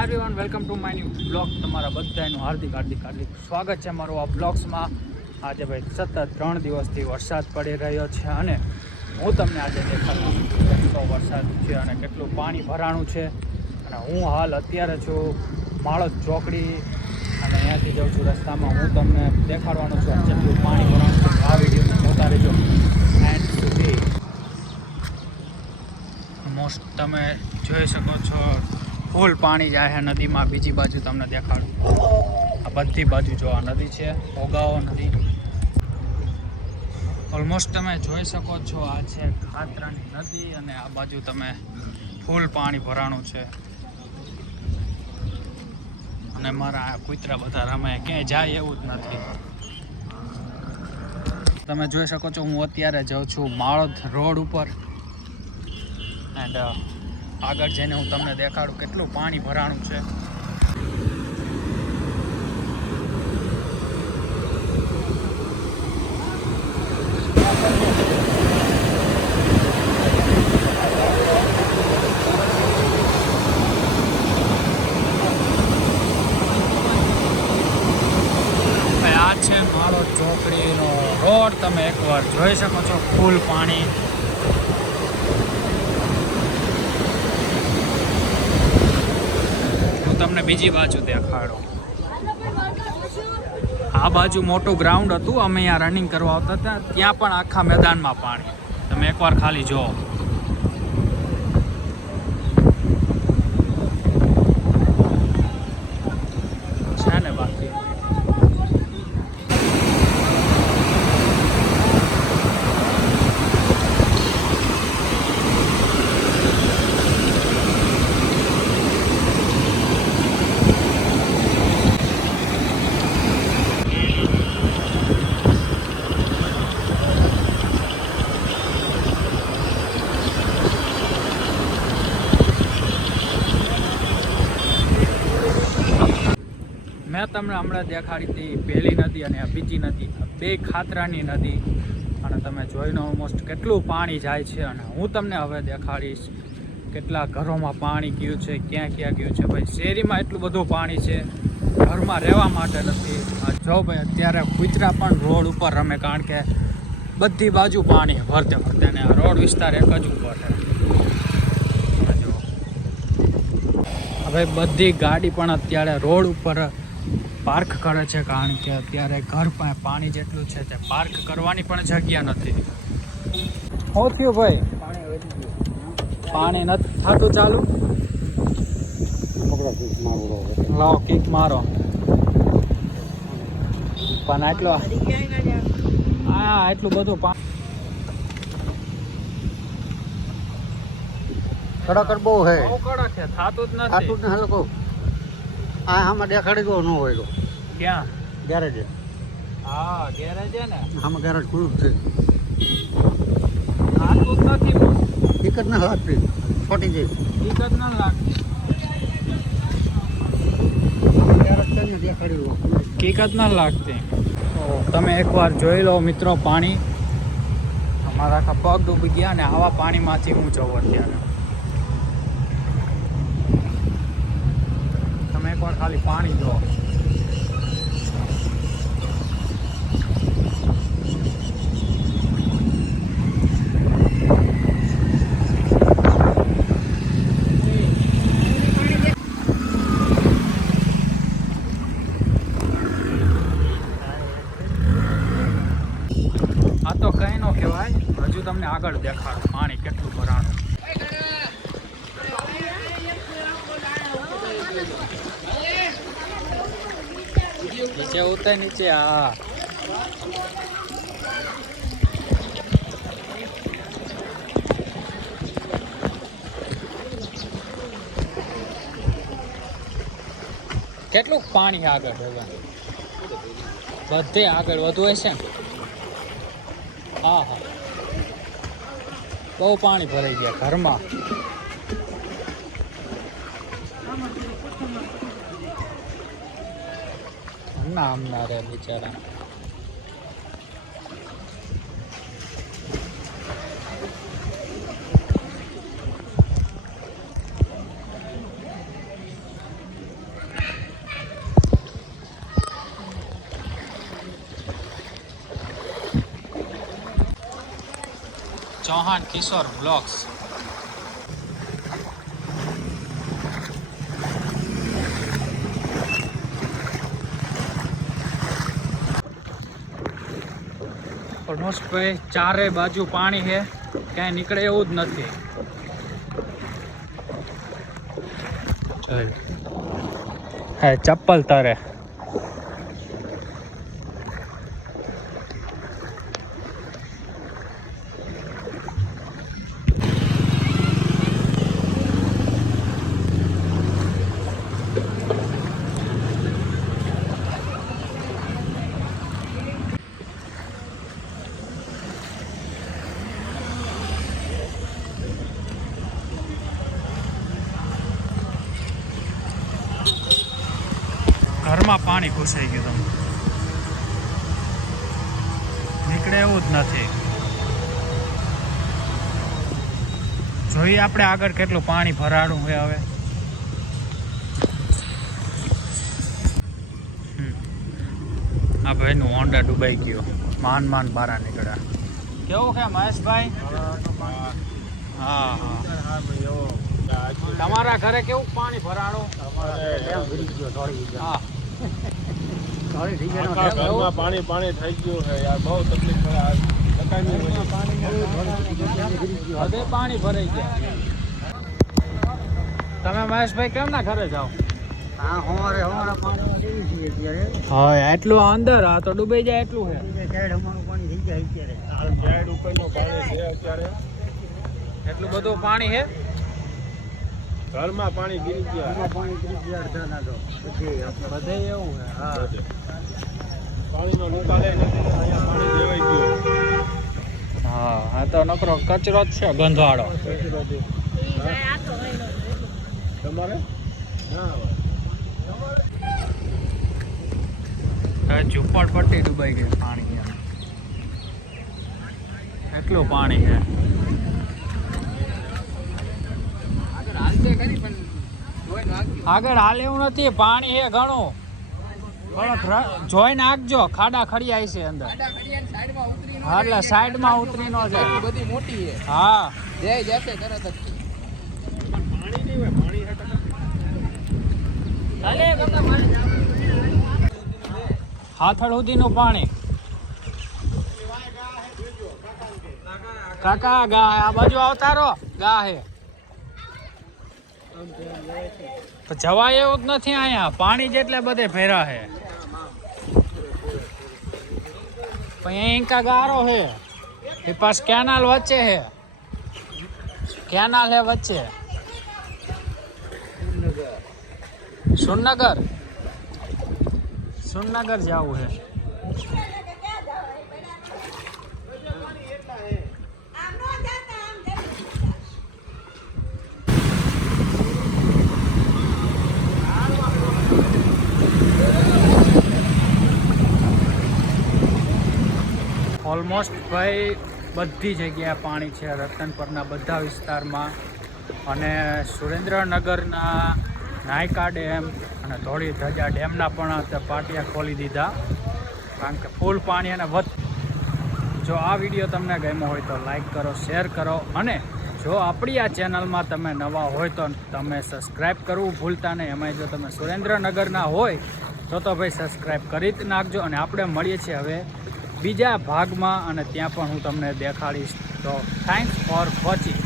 Hi everyone, welcome to my new blog. તમારા બધાનું હાર્દિક સ્વાગત છે મારું આ બ્લોગ્સમાં. આજે ભાઈ સતત 3 દિવસથી વરસાદ પડી રહ્યો છે અને હું તમને આજે દેખાડું છું કેટલો વરસાદ છે અને કેટલું પાણી ભરાણું છે. અને હું હાલ અત્યારે છું માળદ ચોકડી અને અહીંયાથી જાઉં છું રસ્તામાં. હું તમને દેખાડવાનો છું જેટલું પાણી ભરાણું છે. આ વિડીયોમાં જોતા રહેજો એન્ડ સુધી. મોસ્ટ તમે જોઈ શકો છો ફૂલ પાણી જાય છે નદીમાં. બીજી બાજુ તમને દેખાડું, આ બધી બાજુ જો આ નદી છે, ઓગાવો નદી. ઓલમોસ્ટ તમે જોઈ શકો છો આ છે ખાતરાની નદી અને આ બાજુ તમે ફૂલ પાણી ભરાણું છે. અને મારા કૂતરા બધા રમે, ક્યાંય જાય એવું જ નથી. તમે જોઈ શકો છો હું અત્યારે જાઉં છું માળદ રોડ ઉપર એન્ડ આગળ જઈને હું તમને દેખાડું કેટલું પાણી ભરાણું છે. આ છે મારો ચોકડીનો રોડ. તમે એકવાર જોઈ શકો છો ફૂલ પાણી. તમને બીજી બાજુ દેખાડો, આ બાજુ મોટું ગ્રાઉન્ડ હતું, અમે અહીંયા રનિંગ કરવા આવતા હતા. ત્યાં પણ આખા મેદાનમાં પાણી. તમે એકવાર ખાલી જુઓ. છે ને બાકી મેં તમને હમણાં દેખાડી હતી પહેલી નદી અને આ બીજી નદી, બે ખાતરાની નદી. અને તમે જોઈને ઓલમોસ્ટ કેટલું પાણી જાય છે. અને હું તમને હવે દેખાડીશ કેટલા ઘરોમાં પાણી ગયું છે, ક્યાં ક્યાં ગયું છે. ભાઈ શેરીમાં એટલું બધું પાણી છે, ઘરમાં રહેવા માટે નથી. જો ભાઈ અત્યારે કૂતરા પણ રોડ ઉપર રમે, કારણ કે બધી બાજુ પાણી ભરતે ભરતે ને આ રોડ વિસ્તાર એક જ ઉપર છે. હવે બધી ગાડી પણ અત્યારે રોડ ઉપર પાર્ક કરે છે, કારણ કે અત્યારે ઘર પાસે પાણી જેટલું છે તે પાર્ક કરવાની પણ જગ્યા નથી. શું થયું ભાઈ? પાણી નથી થતું ચાલુ? લાવો કિક મારો. પણ આટલો હા એટલું બધું પાણી કડક બહુ હે, બહુ કડક છે, થતું જ નથી. આટલું જ હલકો આમાં દેખાડી દો ન હોય તો. ક્યાં ગેરેજ? હા ગેરેજ છે ને, આમાં ગેરેજ ખુલ્લું જ છે. થતું જ નથી. એક જ ના લાગતી, છોટી જાય. ઠીક જ ન લાગતી. ગેરેજ છે ને દેખાડી દો. કીક જ ન લાગતી. તમે એકવાર જોઈ લો મિત્રો પાણી. અમારા આખા પગ ડૂબી ગયા ને આવા પાણીમાંથી હું જઉં અત્યારે. તમે એકવાર ખાલી પાણી જો. આ તો કઈ ન કહેવાય, હજુ તમને આગળ દેખાડું પાણી કેટલું ભરાણું. નીચે ઉતર, નીચે. હા કેટલું પાણી આગળ હવે બધે આગળ વધુ હશે ને. હા હા બહુ પાણી ભરાઈ ગયા ઘરમાં. ના રે બિચારા. ચૌહાણ કિશોર બ્લોગ્સ. ઓલમોસ્ટ ભાઈ ચારે બાજુ પાણી છે, ક્યાંય નીકળે એવું જ નથી. હે ચપ્પલ તરે. ઘરમાં પાણી ઘૂસાઈ ગયું, તમે નીકળે એવું જ નથી. જોઈએ આપણે આગળ કેટલું પાણી ભરાડું છે હવે. આ ભાઈનું હોન્ડા ડૂબાઈ ગયો, માન બહાર નીકળ્યા. કેવું છે મહેશભાઈ? હા તમારા ઘરે કેવું પાણી ભરાડો? હા પાણી થઈ ગયું છે યાર, બહુ તકલીફ પડે. બધે પાણી ભરાઈ ગયા. તમે મહેશભાઈ કેમ ના ઘરે જાઓ? હા એટલું અંદર, આ તો ડૂબાઈ જાય એટલું છે. એટલું બધું પાણી છે ઘરમાં, પાણી ગીરી ગયા. બધે એવું છે. હા પાણીનો નિકાલ નથી, અહીંયા પાણી દેવાઈ ગયું. હા આ તો નકરો કચરો જ છે, ગંધવાળો. તમારે ઝુંપડપટ્ટી ડૂબાઈ ગઈ પાણી. એટલું પાણી છે. આગળ હાલ એવું નથી, પાણી છે ઘણું. જોઈ નાખજો, ખાડા ખડિયાય છે અંદર. હા એટલે સાઈડમાં ઉતરી ન જાય. બધી મોટી છે. હા જય જશે તરત જ. પાણી નહીં હોય, પાણી હાથળ સુધીનું પાણી. કાકા ગા આ બાજુ આવતા રહો, ગા હે તો જવાય એવું જ નથી. અહીંયા પાણી જેટલે બધે ફેરા છે. અહીં ગારો છે એ પાસ કેનાલ વચ્ચે છે. કેનાલ હે વચ્ચે. સુરનગર જવું છે. ઓલમોસ્ટ ભાઈ બધી જગ્યાએ પાણી છે, રતનપરના બધા વિસ્તારમાં. અને સુરેન્દ્રનગરના નાયકા ડેમ અને ધોળી ધજા ડેમના પણ પાટિયા ખોલી દીધા, કારણ કે ફૂલ પાણી અને જો આ વિડીયો તમને ગમ્યો હોય તો લાઈક કરો, શેર કરો, અને જો આપણી આ ચેનલમાં તમે નવા હોય તો તમે સબસ્ક્રાઈબ કરવું ભૂલતા નહીં. એમાં જો તમે સુરેન્દ્રનગરના હોય તો ભાઈ સબસ્ક્રાઈબ કરી જ નાખજો. અને આપણે મળીએ છીએ હવે બીજા ભાગમાં, અને ત્યાં પણ હું તમને દેખાડીશ. તો થેન્ક્સ ફોર વોચિંગ.